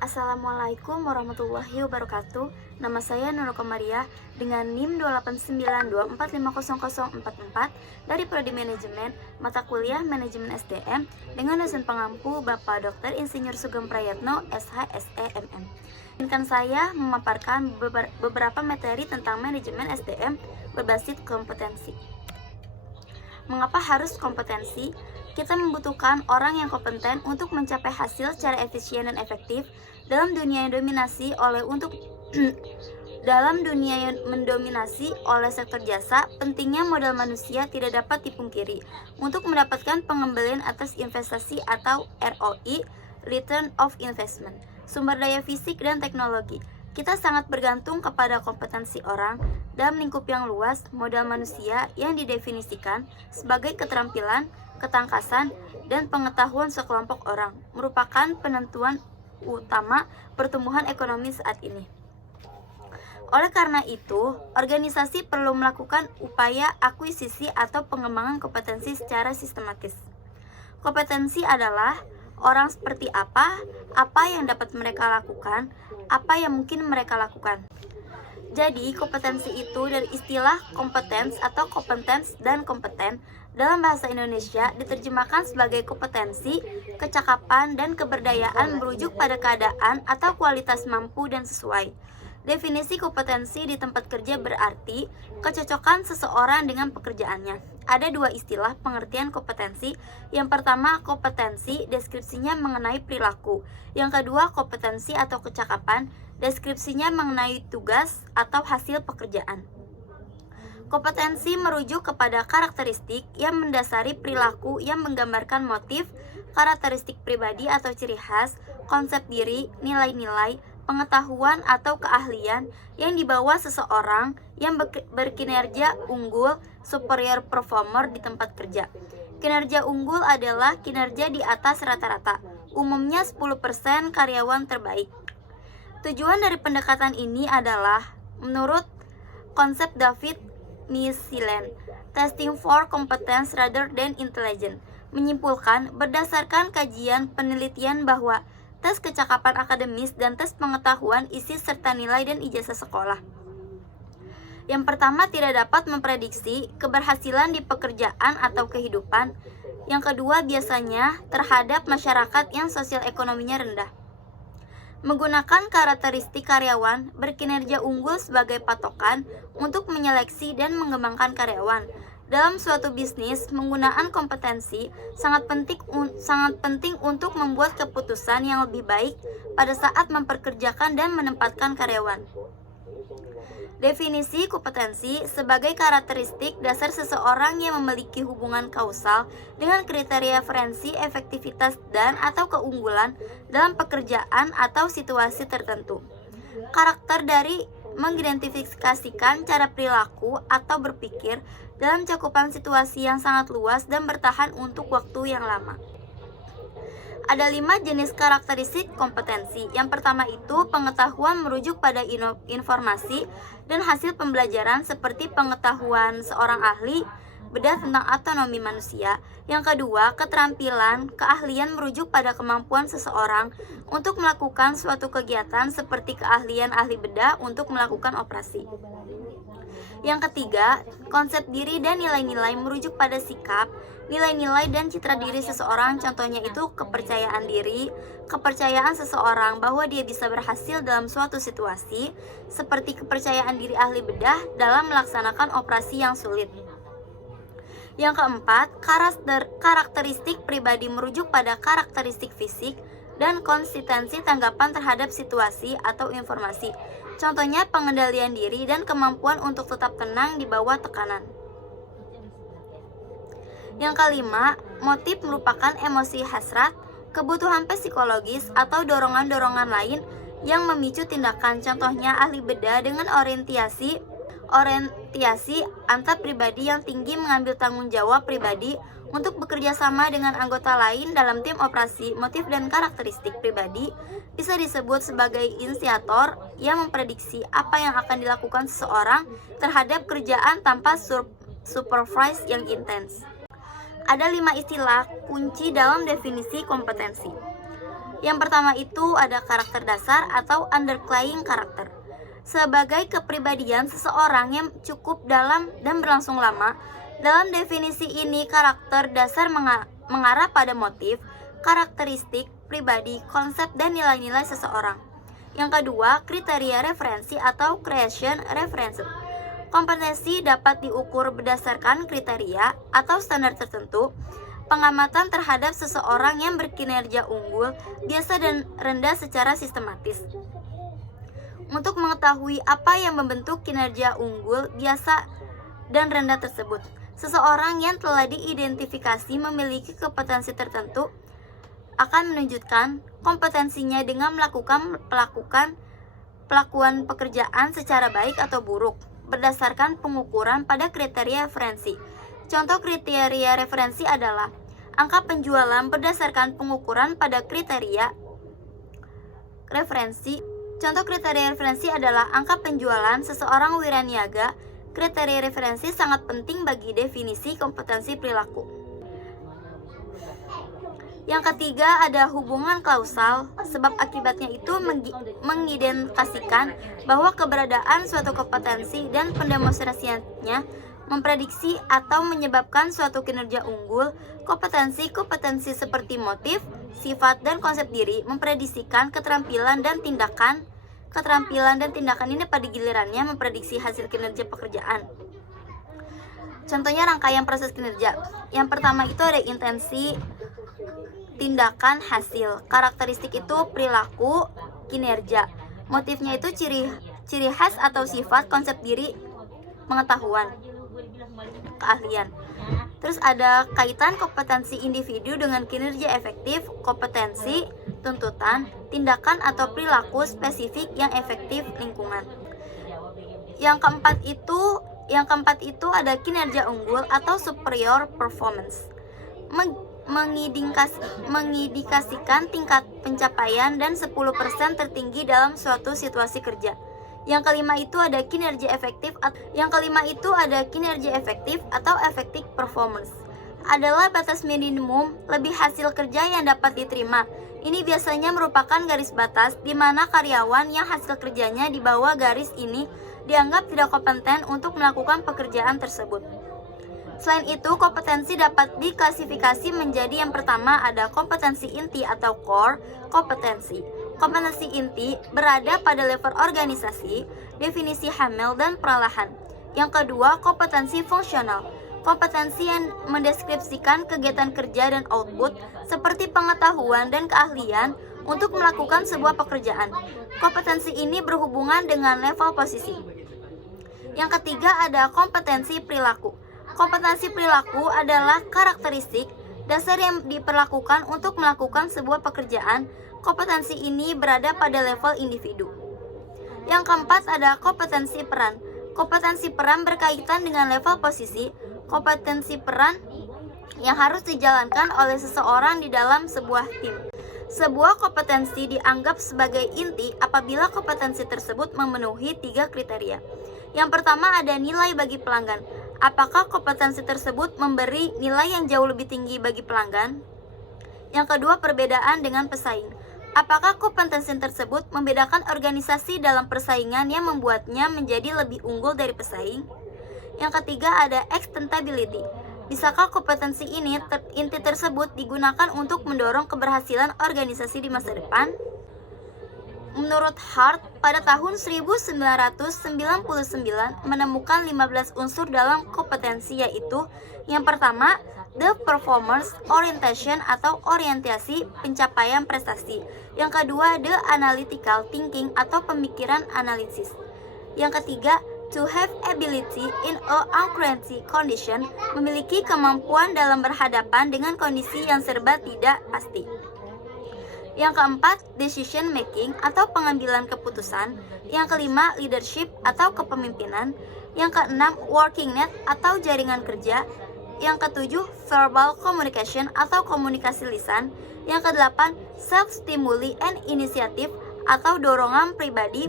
Assalamualaikum warahmatullahi wabarakatuh. Nama saya Nurul Komariah dengan NIM 28924500044 dari Prodi Manajemen, mata kuliah Manajemen SDM dengan dosen pengampu Bapak Dr. Insinyur Sugeng Prayatno, SHSEMM. Izinkan saya memaparkan beberapa materi tentang manajemen SDM berbasis kompetensi. Mengapa harus kompetensi? Kita membutuhkan orang yang kompeten untuk mencapai hasil secara efisien dan efektif dalam dunia yang dominasi oleh mendominasi oleh sektor jasa. Pentingnya modal manusia tidak dapat dipungkiri untuk mendapatkan pengembalian atas investasi atau ROI, Return of Investment, sumber daya fisik dan teknologi. Kita sangat bergantung kepada kompetensi orang dalam lingkup yang luas. Modal manusia yang didefinisikan sebagai keterampilan, ketangkasan, dan pengetahuan sekelompok orang merupakan penentuan utama pertumbuhan ekonomi saat ini. Oleh karena itu, organisasi perlu melakukan upaya akuisisi atau pengembangan kompetensi secara sistematis. Kompetensi adalah orang seperti apa yang dapat mereka lakukan, apa yang mungkin mereka lakukan. Jadi, kompetensi itu dari istilah kompetens atau kompetens dan kompeten dalam bahasa Indonesia diterjemahkan sebagai kompetensi, kecakapan, dan keberdayaan merujuk pada keadaan atau kualitas mampu dan sesuai. Definisi kompetensi di tempat kerja berarti kecocokan seseorang dengan pekerjaannya. Ada dua istilah pengertian kompetensi. Yang pertama, kompetensi, deskripsinya mengenai perilaku. Yang kedua, kompetensi atau kecakapan, deskripsinya mengenai tugas atau hasil pekerjaan. Kompetensi merujuk kepada karakteristik yang mendasari perilaku yang menggambarkan motif, karakteristik pribadi atau ciri khas, konsep diri, nilai-nilai, pengetahuan atau keahlian yang dibawa seseorang yang berkinerja unggul, superior performer di tempat kerja. Kinerja unggul adalah kinerja di atas rata-rata, umumnya 10% karyawan terbaik. Tujuan dari pendekatan ini adalah, menurut konsep David Michelin, testing for competence rather than intelligence, menyimpulkan berdasarkan kajian penelitian bahwa tes kecakapan akademis dan tes pengetahuan isi serta nilai dan ijazah sekolah. Yang pertama tidak dapat memprediksi keberhasilan di pekerjaan atau kehidupan. Yang kedua biasanya terhadap masyarakat yang sosial ekonominya rendah. Menggunakan karakteristik karyawan berkinerja unggul sebagai patokan untuk menyeleksi dan mengembangkan karyawan. Dalam suatu bisnis, penggunaan kompetensi sangat penting untuk membuat keputusan yang lebih baik pada saat memperkerjakan dan menempatkan karyawan. Definisi kompetensi sebagai karakteristik dasar seseorang yang memiliki hubungan kausal dengan kriteria referensi, efektivitas, dan atau keunggulan dalam pekerjaan atau situasi tertentu. Karakter dari mengidentifikasikan cara perilaku atau berpikir dalam cakupan situasi yang sangat luas dan bertahan untuk waktu yang lama. Ada 5 jenis karakteristik kompetensi. Yang pertama itu pengetahuan merujuk pada informasi dan hasil pembelajaran seperti pengetahuan seorang ahli bedah tentang otonomi manusia. Yang kedua, keterampilan, keahlian merujuk pada kemampuan seseorang untuk melakukan suatu kegiatan seperti keahlian ahli bedah untuk melakukan operasi. Yang ketiga, konsep diri dan nilai-nilai merujuk pada sikap, nilai-nilai dan citra diri seseorang. Contohnya itu kepercayaan diri, kepercayaan seseorang bahwa dia bisa berhasil dalam suatu situasi, seperti kepercayaan diri ahli bedah dalam melaksanakan operasi yang sulit. Yang keempat, karakteristik pribadi merujuk pada karakteristik fisik dan konsistensi tanggapan terhadap situasi atau informasi. Contohnya pengendalian diri dan kemampuan untuk tetap tenang di bawah tekanan. Yang kelima, motif merupakan emosi hasrat, kebutuhan psikologis atau dorongan-dorongan lain yang memicu tindakan. Contohnya ahli bedah dengan orientasi antar pribadi yang tinggi mengambil tanggung jawab pribadi untuk bekerja sama dengan anggota lain dalam tim operasi. Motif dan karakteristik pribadi bisa disebut sebagai inisiator yang memprediksi apa yang akan dilakukan seseorang terhadap kerjaan tanpa supervise yang intens. Ada 5 istilah kunci dalam definisi kompetensi. Yang pertama itu ada karakter dasar atau underlying karakter. Sebagai kepribadian seseorang yang cukup dalam dan berlangsung lama. Dalam definisi ini, karakter dasar mengarah pada motif, karakteristik, pribadi, konsep, dan nilai-nilai seseorang. Yang kedua, kriteria referensi atau creation reference. Kompetensi dapat diukur berdasarkan kriteria atau standar tertentu. Pengamatan terhadap seseorang yang berkinerja unggul, biasa dan rendah secara sistematis. Untuk mengetahui apa yang membentuk kinerja unggul, biasa, dan rendah tersebut, seseorang yang telah diidentifikasi memiliki kompetensi tertentu akan menunjukkan kompetensinya dengan melakukan pelakuan pekerjaan secara baik atau buruk berdasarkan pengukuran pada kriteria referensi. Contoh kriteria referensi adalah angka penjualan berdasarkan pengukuran pada kriteria referensi. Contoh kriteria referensi adalah angka penjualan seseorang wiraniaga. Kriteria referensi sangat penting bagi definisi kompetensi perilaku. Yang ketiga ada hubungan kausal, sebab akibatnya itu mengidentifikasikan bahwa keberadaan suatu kompetensi dan pendemonstrasiannya memprediksi atau menyebabkan suatu kinerja unggul. Kompetensi seperti motif, sifat, dan konsep diri memprediksikan keterampilan dan tindakan. Keterampilan dan tindakan ini pada gilirannya memprediksi hasil kinerja pekerjaan. Contohnya rangkaian proses kinerja. Yang pertama itu ada intensi, tindakan, hasil. Karakteristik itu perilaku, kinerja. Motifnya itu ciri khas atau sifat, konsep diri, pengetahuan, keahlian. Terus ada kaitan kompetensi individu dengan kinerja efektif, kompetensi, tuntutan, tindakan atau perilaku spesifik yang efektif lingkungan. Yang keempat itu ada kinerja unggul atau superior performance. Mengindikasikan tingkat pencapaian dan 10% tertinggi dalam suatu situasi kerja. Yang kelima itu ada kinerja efektif atau effective performance. Adalah batas minimum lebih hasil kerja yang dapat diterima. Ini biasanya merupakan garis batas di mana karyawan yang hasil kerjanya di bawah garis ini dianggap tidak kompeten untuk melakukan pekerjaan tersebut. Selain itu, kompetensi dapat diklasifikasi menjadi yang pertama ada kompetensi inti atau core kompetensi. Kompetensi inti berada pada level organisasi, definisi Hamel dan perlahan. Yang kedua, kompetensi fungsional. Kompetensi yang mendeskripsikan kegiatan kerja dan output seperti pengetahuan dan keahlian untuk melakukan sebuah pekerjaan. Kompetensi ini berhubungan dengan level posisi. Yang ketiga ada kompetensi perilaku. Kompetensi perilaku adalah karakteristik dasar yang diperlakukan untuk melakukan sebuah pekerjaan. Kompetensi ini berada pada level individu. Yang keempat ada kompetensi peran. Kompetensi peran berkaitan dengan level posisi. Kompetensi peran yang harus dijalankan oleh seseorang di dalam sebuah tim. Sebuah kompetensi dianggap sebagai inti apabila kompetensi tersebut memenuhi 3 kriteria. Yang pertama ada nilai bagi pelanggan. Apakah kompetensi tersebut memberi nilai yang jauh lebih tinggi bagi pelanggan? Yang kedua, perbedaan dengan pesaing. Apakah kompetensi tersebut membedakan organisasi dalam persaingan yang membuatnya menjadi lebih unggul dari pesaing? Yang ketiga ada extendability. Bisakah kompetensi inti tersebut digunakan untuk mendorong keberhasilan organisasi di masa depan? Menurut Hart, pada tahun 1999 menemukan 15 unsur dalam kompetensi, yaitu yang pertama, the performance orientation atau orientasi pencapaian prestasi. Yang kedua, the analytical thinking atau pemikiran analisis. Yang ketiga, to have ability in a uncertain condition, memiliki kemampuan dalam berhadapan dengan kondisi yang serba tidak pasti. Yang keempat, decision making atau pengambilan keputusan. Yang kelima, leadership atau kepemimpinan. Yang keenam, working net atau jaringan kerja. Yang ketujuh, verbal communication atau komunikasi lisan. Yang kedelapan, self-stimuli and initiative atau dorongan pribadi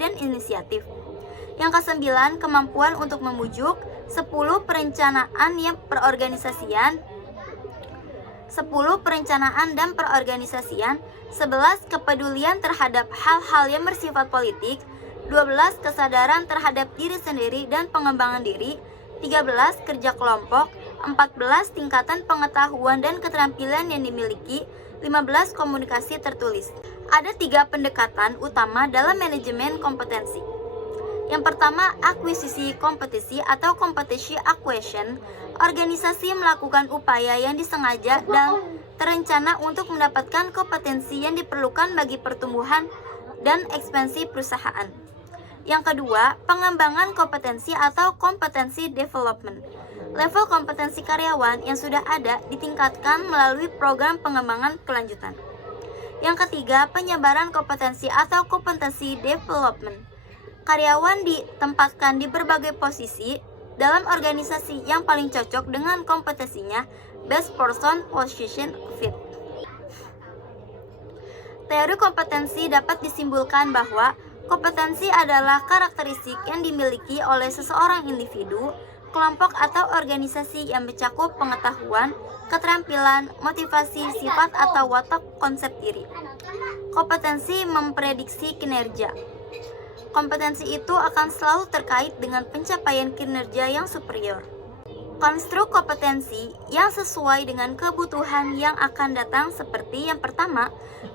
dan inisiatif. Yang kesembilan, kemampuan untuk memujuk. 10, perencanaan yang perorganisasian. 10. Perencanaan dan perorganisasian. 11. Kepedulian terhadap hal-hal yang bersifat politik. 12. Kesadaran terhadap diri sendiri dan pengembangan diri. 13. Kerja kelompok. 14. Tingkatan pengetahuan dan keterampilan yang dimiliki. 15. Komunikasi tertulis. Ada 3 pendekatan utama dalam manajemen kompetensi. Yang pertama, akuisisi kompetisi atau competition acquisition. Organisasi melakukan upaya yang disengaja dan terencana untuk mendapatkan kompetensi yang diperlukan bagi pertumbuhan dan ekspansi perusahaan. Yang kedua, pengembangan kompetensi atau competency development. Level kompetensi karyawan yang sudah ada ditingkatkan melalui program pengembangan kelanjutan. Yang ketiga, penyebaran kompetensi atau competency development. Karyawan ditempatkan di berbagai posisi dalam organisasi yang paling cocok dengan kompetensinya, best person position fit. Teori kompetensi dapat disimpulkan bahwa kompetensi adalah karakteristik yang dimiliki oleh seseorang individu, kelompok atau organisasi yang mencakup pengetahuan, keterampilan, motivasi, sifat atau watak konsep diri. Kompetensi memprediksi kinerja. Kompetensi itu akan selalu terkait dengan pencapaian kinerja yang superior. Konstruk kompetensi yang sesuai dengan kebutuhan yang akan datang seperti yang pertama,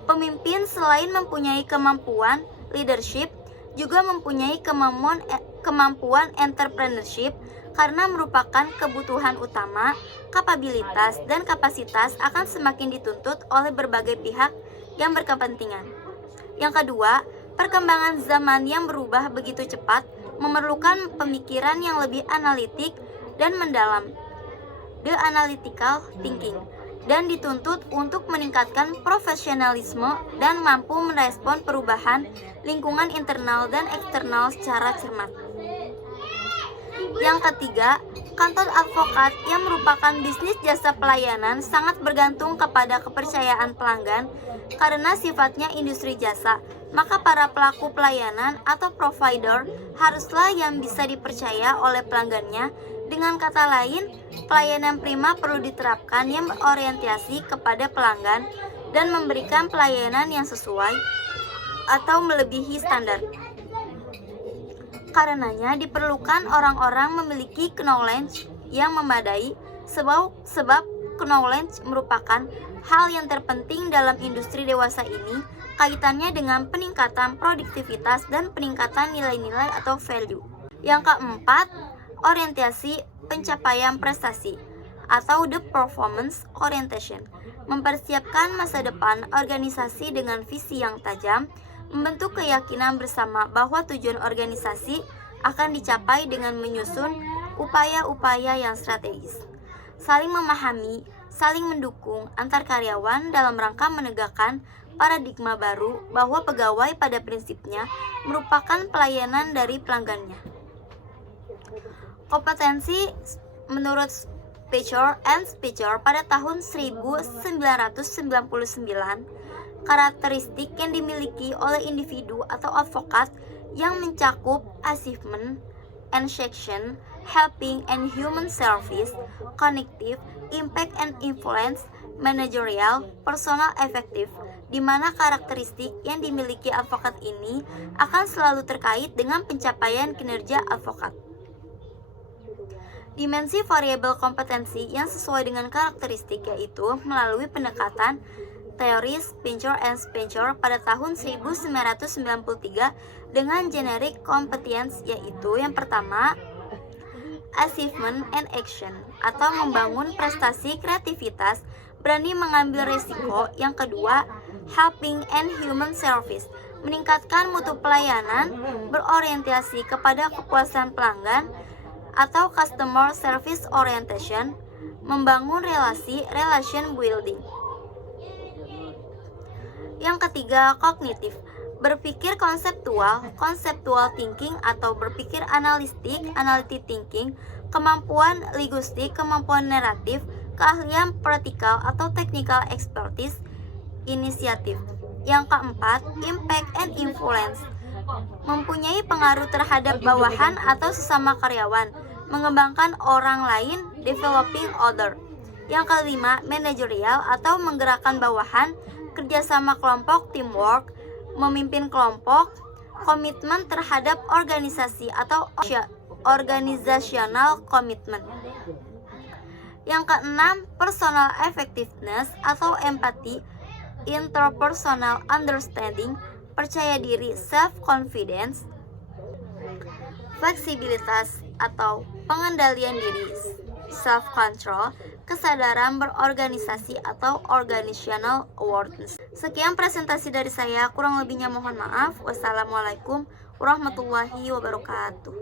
pemimpin selain mempunyai kemampuan leadership, juga mempunyai kemampuan entrepreneurship karena merupakan kebutuhan utama. Kapabilitas dan kapasitas akan semakin dituntut oleh berbagai pihak yang berkepentingan. Yang kedua, perkembangan zaman yang berubah begitu cepat memerlukan pemikiran yang lebih analitik dan mendalam, the analytical thinking, dan dituntut untuk meningkatkan profesionalisme dan mampu merespon perubahan lingkungan internal dan eksternal secara cermat. Yang ketiga, kantor advokat yang merupakan bisnis jasa pelayanan sangat bergantung kepada kepercayaan pelanggan karena sifatnya industri jasa. Maka para pelaku pelayanan atau provider haruslah yang bisa dipercaya oleh pelanggannya. Dengan kata lain, pelayanan prima perlu diterapkan yang berorientasi kepada pelanggan dan memberikan pelayanan yang sesuai atau melebihi standar. Karenanya diperlukan orang-orang memiliki knowledge yang memadai, sebab knowledge merupakan hal yang terpenting dalam industri dewasa ini. Kaitannya dengan peningkatan produktivitas dan peningkatan nilai-nilai atau value. Yang keempat, orientasi pencapaian prestasi atau the performance orientation. Mempersiapkan masa depan organisasi dengan visi yang tajam, membentuk keyakinan bersama bahwa tujuan organisasi akan dicapai dengan menyusun upaya-upaya yang strategis. Saling memahami, saling mendukung antar karyawan dalam rangka menegakkan paradigma baru bahwa pegawai pada prinsipnya merupakan pelayanan dari pelanggannya. Kompetensi menurut Speicher and Speicher pada tahun 1999, karakteristik yang dimiliki oleh individu atau advokat yang mencakup achievement, action, helping and human service, cognitive, impact and influence, managerial, personal effective, di mana karakteristik yang dimiliki advokat ini akan selalu terkait dengan pencapaian kinerja advokat. Dimensi variabel kompetensi yang sesuai dengan karakteristik yaitu melalui pendekatan teori Speicher and Speicher pada tahun 1993 dengan generic competence yaitu yang pertama, achievement and action atau membangun prestasi kreativitas, berani mengambil risiko. Yang kedua, helping and human service, meningkatkan mutu pelayanan, berorientasi kepada kepuasan pelanggan atau customer service orientation, membangun relation building. Yang ketiga, kognitif, berpikir conceptual thinking atau berpikir analytic thinking, kemampuan linguistik, kemampuan naratif, keahlian praktikal atau technical expertise, inisiatif. Yang keempat, impact and influence, mempunyai pengaruh terhadap bawahan atau sesama karyawan, mengembangkan orang lain, developing other. Yang kelima, manajerial atau menggerakkan bawahan, kerjasama kelompok, teamwork, memimpin kelompok, komitmen terhadap organisasi atau organizational commitment. Yang keenam, personal effectiveness atau empati, interpersonal understanding, percaya diri, self-confidence, fleksibilitas atau pengendalian diri, self-control, kesadaran berorganisasi atau organizational awareness. Sekian presentasi dari saya, kurang lebihnya mohon maaf. Wassalamualaikum warahmatullahi wabarakatuh.